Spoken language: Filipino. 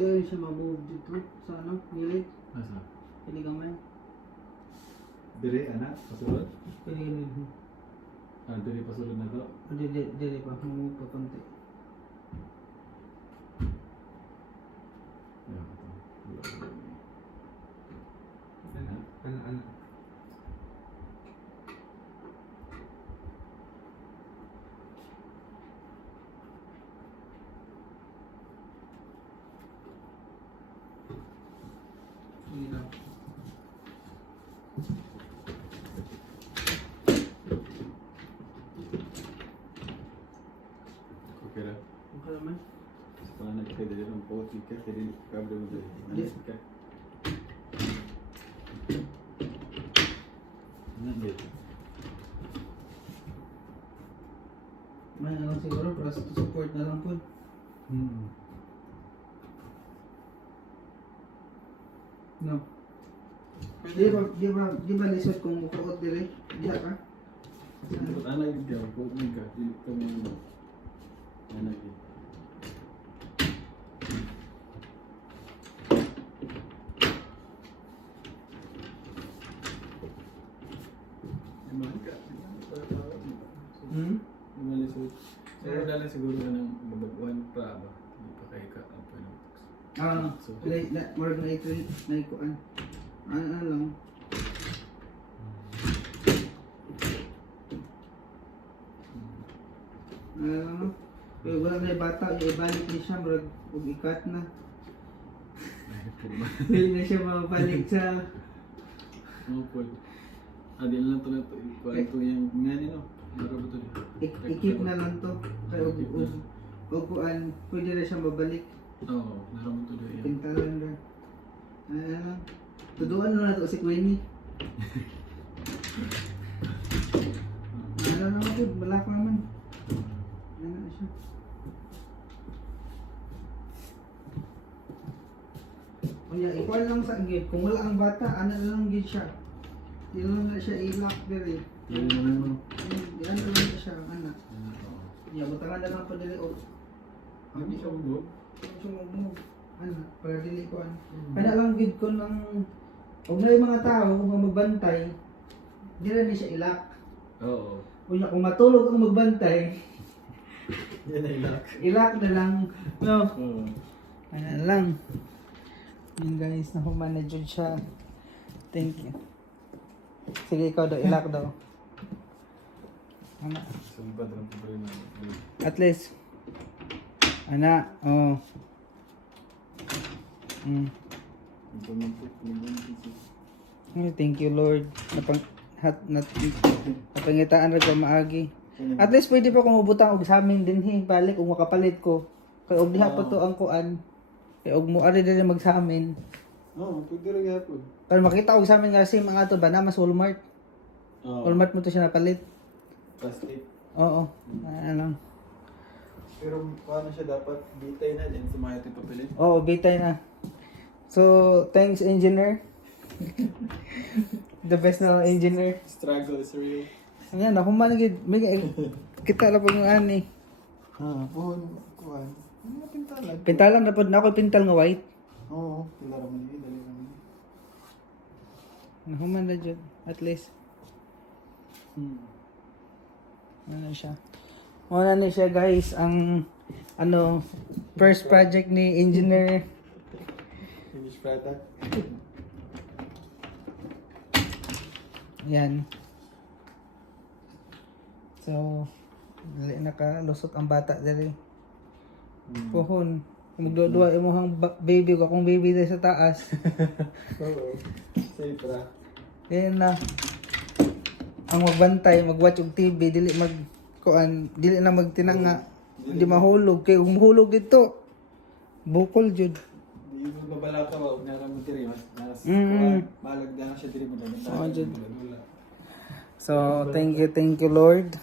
Kaya siya mabuhog dito. Sa ano? Gilid. Asa? Pili kamay. Dire, anak, pasulod? Pili gilid. Ah, dire pasulod na to? Dili pa. Humog pa konti. Ayan, ito. Ano. Sige lang. Okay lang. Okay naman. Setelah nak kita jadi rumput, kita jadi kabel boleh. Ya. Kita. Nak dia. May ano siguro para sa support na lang po. No. Di ba lisod kung mukuot dili? Diha ka? Rumput anak dia, rumput ni kah? Di kami anak dia. Memang kah? Hmm? Memang lisod. Saya dah siguro ka ng mabaguan pa ba? Hindi pa kayo ka apa yung So, more na ito na ikuan. Ano lang. Pero wala na yung bata, ibalik niya siya, murag ug ikat na. Hindi na siya mabalik sa... Oh, po. Adi lang to na to. Ikuan to yung nga no. Mara ba to? Ikip na lang to. Kaya uguan, pwede na siya mabalik. Oo, naramon to doon. Pintalan na. Tuduan na to si Queenie. Ano naman po, malak naman. Ano na siya. Kaya ikuan lang sa gate. Kung wala ang bata, ano lang gate siya. Hindi lang na siya ilak diri. Yan naman. Yan lang siya ang anak. Yeah, butangan na lang pa dili o. Hindi siya bubog. Siya mo ano, para dili ko ano. Kana lang gid ko ng og na yung mga tao kung magbantay, dili ni siya ilak. Oo. Kunya kung matulog ang magbantay, Yan ay ilak. ilak na lang. No. Oo. Ano lang. Yung guys, na-manage siya. Thank you. Sige, ikaw daw, ilak daw. Ana. Sumpad lang po rin na. At least. Ana, oh. Thank you Lord. Napangitaan ra ka maagi. At least pwede pa kung mabutang og sa amin din balik kung makapalit ko. Kay og diha pa to ang kuan. Kay og mo ari din mag sa amin. Oo, pwede rin gapon. Pero makita og sa amin nga si mga to ba na mas Walmart. Oo. Walmart mo to siya napalit. Plastic. Oo. Ano. Pero paano siya dapat bitay na din sa mga ito papilit? Oo, bitay na. So, thanks engineer. The best na engineer. Struggle is real. Ayan, ako manigid. Kita na po yung ani. Puhon, kuhan. Ano pintalan? Pintalan na po na ako pintal nga white. Oo, pilara mo nila, dali naman. Nahuman na dyan. At least. Ano siya. Muna na siya guys. Ang ano first project ni engineer. Finished product. Yan. So, dali nakalusot ang bata dali. Puhon. Magdudua imuhang baby ko akong baby dali sa taas. Oo. Safe ra. Yan na. Ang magbantay, magwatch og TV, dili dili na magtinanga. Hindi mahulog kay kung mahulog dito. Bukol jud. Hindi mo babala ka ba? Naramon diri mas. Balag na siya diri mo. So, thank you Lord.